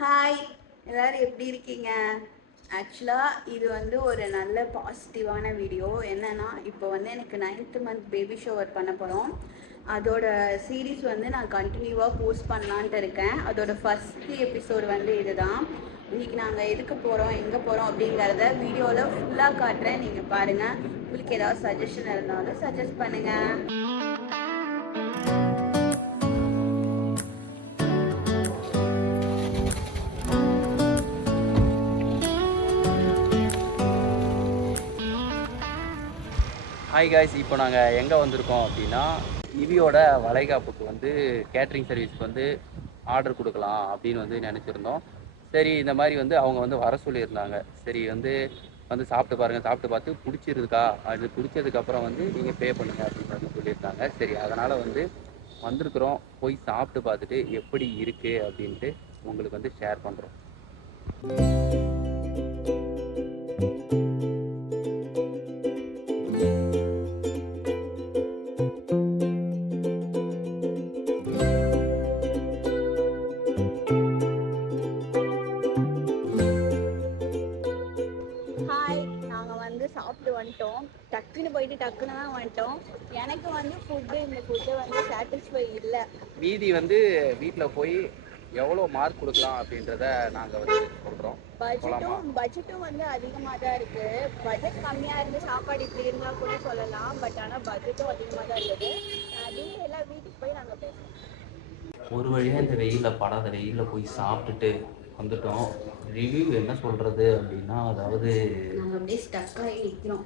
Hi, எல்லோரும் எப்படி இருக்கீங்க? ஆக்சுவலாக இது வந்து ஒரு நல்ல பாசிட்டிவான வீடியோ. என்னென்னா, இப்போ வந்து எனக்கு 9th மந்த் பேபி ஷவர் பண்ண போகிறோம். அதோட சீரீஸ் வந்து நான் கண்டினியூவாக போஸ்ட் பண்ணலான்ட்டு இருக்கேன். அதோட ஃபஸ்ட்டு எபிசோடு வந்து இதுதான். இன்றைக்கி நாங்கள் எதுக்கு போகிறோம், எங்கே போகிறோம் அப்படிங்கிறத வீடியோவில் ஃபுல்லாக காட்டுறேன். நீங்கள் பாருங்கள். உங்களுக்கு ஏதாவது சஜஷன் இருந்தாலும் சஜஸ்ட் பண்ணுங்கள். ஹாய் காய்ஸ், இப்போ நாங்கள் எங்கே வந்திருக்கோம் அப்படின்னா, நிவியோட வளைகாப்புக்கு வந்து கேட்ரிங் சர்வீஸ்க்கு வந்து ஆர்டர் கொடுக்கலாம் அப்படின்னு வந்து நினச்சிருந்தோம். சரி, இந்த மாதிரி வந்து அவங்க வந்து வர சொல்லியிருந்தாங்க. சரி வந்து சாப்பிட்டு பாருங்கள், சாப்பிட்டு பார்த்து பிடிச்சிருக்கா, அது பிடிச்சதுக்கப்புறம் வந்து நீங்கள் பே பண்ணுங்கள் அப்படின்னு வந்து சொல்லியிருந்தாங்க. சரி, அதனால் வந்து வந்திருக்கிறோம். போய் சாப்பிட்டு பார்த்துட்டு எப்படி இருக்குது அப்படின்ட்டு உங்களுக்கு வந்து ஷேர் பண்ணுறோம். சாப்பிட்டு வந்துட்டோம். டக்குன்னு போயிட்டு டக்குன்னு தான் வந்துட்டோம். எனக்கு வந்து இந்த ஃபுட்டு வந்து சாட்டிஸ்ஃபை இல்லை. மீதி வந்து வீட்டில் போய் எவ்வளோ மார்க் கொடுக்கலாம் அப்படின்றத நாங்கள் வந்து சொல்கிறோம். பட்ஜெட்டும் வந்து அதிகமாக தான் இருக்குது. பட்ஜெட் கம்மியாக இருந்து சாப்பாடு இப்படி இருந்தால் கூட சொல்லலாம். பட் ஆனால் பட்ஜெட்டும் அதிகமாக தான் இருக்குது. டீட்டெயிலாக வீட்டுக்கு போய் நாங்கள் பேசுவோம். ஒரு வழியாக இந்த வெயிலில் படாத வெயிலில் போய் சாப்பிட்டுட்டு வந்துட்டோம். ரிவ்யூ என்ன சொல்கிறது அப்படின்னா, அதாவது நாங்கள் அப்படியே ஸ்டக்காகி நிற்கிறோம்.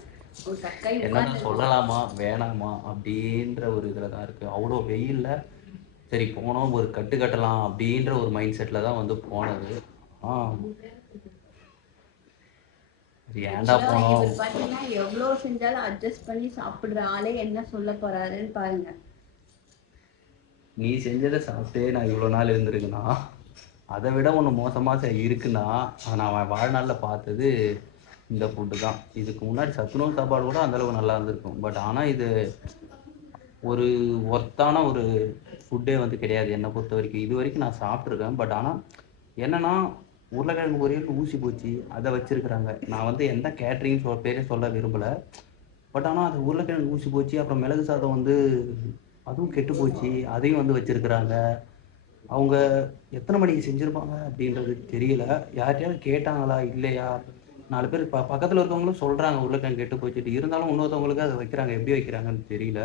என்னென்ன சொல்லலாமா வேணாமா அப்படின்ற ஒரு இதில் தான் இருக்குது. அவ்வளோ வெயிலில் சரி போனோம், ஒரு கட்டு கட்டலாம் அப்படின்ற ஒரு மைண்ட் செட்டில் தான் வந்து போனது. ஏன்டா போனோம். பார்த்தீங்கன்னா எவ்வளோ செஞ்சாலும் அட்ஜஸ்ட் பண்ணி சாப்பிட்ற ஆளே என்ன சொல்ல போகிறாருன்னு பாருங்க. நீ செஞ்சதை சாப்பிட்டே நான் இவ்வளோ நாள் இருந்திருக்குன்னா, அதை விட ஒன்று மோசமாக இருக்குன்னா நான் வாழ்நாளில் பார்த்தது இந்த ஃபுட்டு தான். இதுக்கு முன்னாடி சத்துணவு சாப்பாடு கூட அந்தளவுக்கு நல்லா இருந்திருக்கும். பட் ஆனால் இது ஒரு ஒர்த்தான ஒரு ஃபுட்டே வந்து கிடையாது என்னை பொறுத்த வரைக்கும். இது வரைக்கும் நான் சாப்பிட்ருக்கேன். பட் ஆனால் என்னென்னா, உருளைக்கிழங்கு பொரியல் ஊசி போச்சு அதை வச்சுருக்குறாங்க. நான் வந்து எந்த கேட்ரிங் பேரே சொல்ல விரும்பலை. பட் ஆனால் அது உருளைக்கிழங்கு ஊசி போச்சு. அப்புறம் மிளகு சாதம் வந்து அதுவும் கெட்டு போச்சு, அதையும் வந்து வச்சுருக்குறாங்க. அவங்க எத்தனை மணிக்கு செஞ்சுருப்பாங்க அப்படின்றது தெரியல. யார்கிட்டயாவது கேட்டாங்களா இல்லையா? 4 பேர் பக்கத்தில் இருக்கவங்களும் சொல்கிறாங்க உருளைக்கிழங்கு கெட்டு போச்சுட்டு. இருந்தாலும் இன்னொருத்தவங்களுக்கு அதை வைக்கிறாங்க. எப்படி வைக்கிறாங்கன்னு தெரியல.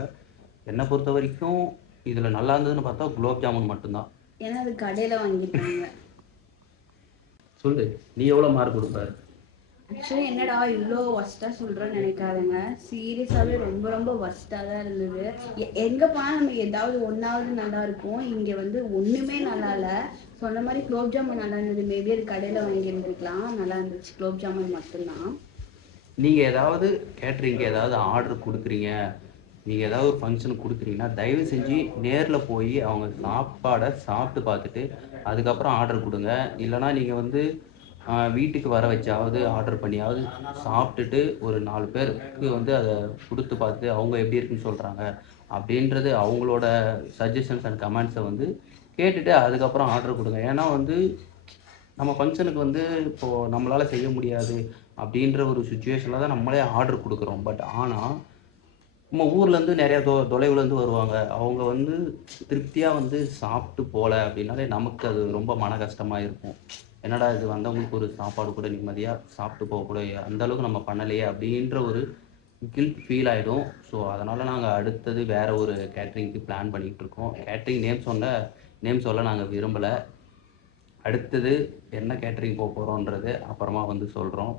என்னை பொறுத்த வரைக்கும் இதில் நல்லா இருந்ததுன்னு பார்த்தா குலோப் ஜாமுன் மட்டும்தான். ஏன்னா அது கடையில் வாங்கிட்டாங்க. சொல்லு, நீ எவ்வளோ மார்க் கொடுப்பாரு? ஆக்சுவலி என்னடா இவ்வளோ ஒஸ்ட்டாக சொல்கிறேன்னு நினைக்காதுங்க. சீரியஸாகவே ரொம்ப ரொம்ப ஒஸ்ட்டாக தான் இருந்தது. எங்கே போனால் நம்ம ஏதாவது ஒன்றாவது நல்லா இருக்கும். இங்கே வந்து ஒன்றுமே நல்லா இல்லை. சொன்ன மாதிரி குலோப் ஜாமுன் நல்லா இருந்தது. மேபி அது கடையில் வாங்கியிருந்துருக்கலாம். நல்லா இருந்துச்சு. குலோப் ஜாமுன் மட்டும்தான். நீங்கள் ஏதாவது கேட்ரிங்க்கு ஏதாவது ஆர்டர் கொடுக்குறீங்க, நீங்கள் ஏதாவது ஒரு ஃபங்க்ஷனுக்கு கொடுக்குறீங்கன்னா தயவு செஞ்சு நேரில் போய் அவங்க சாப்பாடை சாப்பிட்டு பார்த்துட்டு அதுக்கப்புறம் ஆர்டர் கொடுங்க. இல்லைனா நீங்கள் வந்து வீட்டுக்கு வர வச்சாவது ஆர்டர் பண்ணியாவது சாப்பிட்டுட்டு ஒரு 4 பேருக்கு வந்து அதை கொடுத்து பார்த்து அவங்க எப்படி இருக்குன்னு சொல்கிறாங்க அப்படின்றது அவங்களோட சஜஷன்ஸ் அண்ட் கமெண்ட்ஸை வந்து கேட்டுட்டு அதுக்கப்புறம் ஆர்டர் கொடுங்க. ஏன்னா வந்து நம்ம ஃபங்க்ஷனுக்கு வந்து இப்போது நம்மளால் செய்ய முடியாது அப்படின்ற ஒரு சுச்சுவேஷனில் தான் நம்மளே ஆர்டர் கொடுக்குறோம். பட் ஆனால் நம்ம ஊர்லேருந்து நிறையா தொலைவுலேருந்து வருவாங்க. அவங்க வந்து திருப்தியாக வந்து சாப்பிட்டு போகல அப்படின்னாலே நமக்கு அது ரொம்ப மன கஷ்டமாக இருக்கும். என்னடா இது, வந்தவங்களுக்கு ஒரு சாப்பாடு கூட நிம்மதியாக சாப்பிட்டு போகக்கூட அந்தளவுக்கு நம்ம பண்ணலையே அப்படின்ற ஒரு கில்ட் ஃபீல் ஆகிடும். ஸோ அதனால் நாங்கள் அடுத்தது வேறு ஒரு கேட்ரிங்க்கு பிளான் பண்ணிக்கிட்டு இருக்கோம். கேட்ரிங் நேம் சொல்ல நாங்கள் விரும்பலை. அடுத்தது என்ன கேட்ரிங் போக போகிறோன்றது அப்புறமா வந்து சொல்கிறோம்.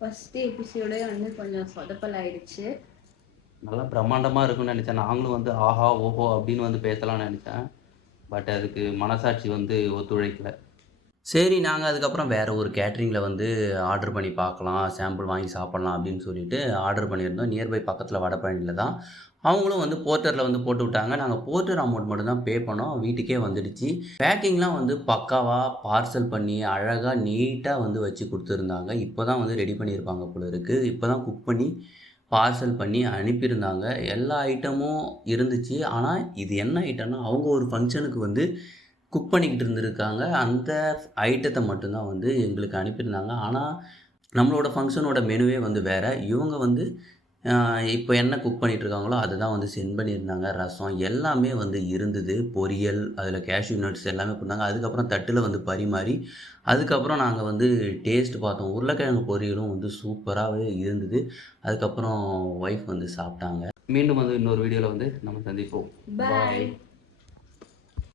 ஃபஸ்ட்டு எபிசோடே வந்து கொஞ்சம் சொதப்பல் ஆயிடுச்சு. நல்லா பிரம்மாண்டமாக இருக்குன்னு நினச்சேன். நாங்களும் வந்து ஆஹா ஓஹோ அப்படின்னு வந்து பேசலாம்னு நினச்சேன். பட் அதுக்கு மனசாட்சி வந்து ஒத்துழைக்கலை. சரி, நாங்கள் அதுக்கப்புறம் வேறு ஒரு கேட்ரிங்கில் வந்து ஆர்டர் பண்ணி பார்க்கலாம், சாம்பிள் வாங்கி சாப்பிட்லாம் அப்படின்னு சொல்லிட்டு ஆர்டர் பண்ணியிருந்தோம். நியர்பை பக்கத்தில் வடபழனியில் தான். அவங்களும் வந்து போர்ட்டரில் வந்து போட்டு விட்டாங்க. நாங்கள் போர்ட்டர் அமௌண்ட் மட்டும் தான் பே பண்ணோம். வீட்டுக்கே வந்துடுச்சு. பேக்கிங்லாம் வந்து பக்காவாக பார்சல் பண்ணி அழகாக நீட்டாக வந்து வச்சு கொடுத்துருந்தாங்க. இப்போ தான் வந்து ரெடி பண்ணியிருப்பாங்க போல இருக்குது. இப்போ தான் குக் பண்ணி பார்சல் பண்ணி அனுப்பியிருந்தாங்க. எல்லா ஐட்டமும் இருந்துச்சு. ஆனால் இது என்ன ஐட்டம்னா, அவங்க ஒரு ஃபங்க்ஷனுக்கு வந்து குக் பண்ணிக்கிட்டு இருந்திருக்காங்க. அந்த ஐட்டத்தை மட்டும்தான் வந்து எங்களுக்கு அனுப்பியிருந்தாங்க. ஆனால் நம்மளோட ஃபங்க்ஷனோட மெனுவே வந்து வேறு. இவங்க வந்து இப்போ என்ன குக் பண்ணிட்டு இருக்காங்களோ அதை தான் வந்து சென்ட் பண்ணியிருந்தாங்க. ரசம் எல்லாமே வந்து இருந்தது. பொரியல், அதில் கேஷ்யூ நட்ஸ் எல்லாமே கொடுத்தாங்க. அதுக்கப்புறம் தட்டில் வந்து பரிமாறி, அதுக்கப்புறம் நாங்கள் வந்து டேஸ்ட் பார்த்தோம். உருளைக்கிழங்கு பொரியலும் வந்து சூப்பராகவே இருந்தது. அதுக்கப்புறம் ஒய்ஃப் வந்து சாப்பிட்டாங்க. மீண்டும் வந்து இன்னொரு வீடியோவில் வந்து நம்ம சந்திப்போம். பாய்.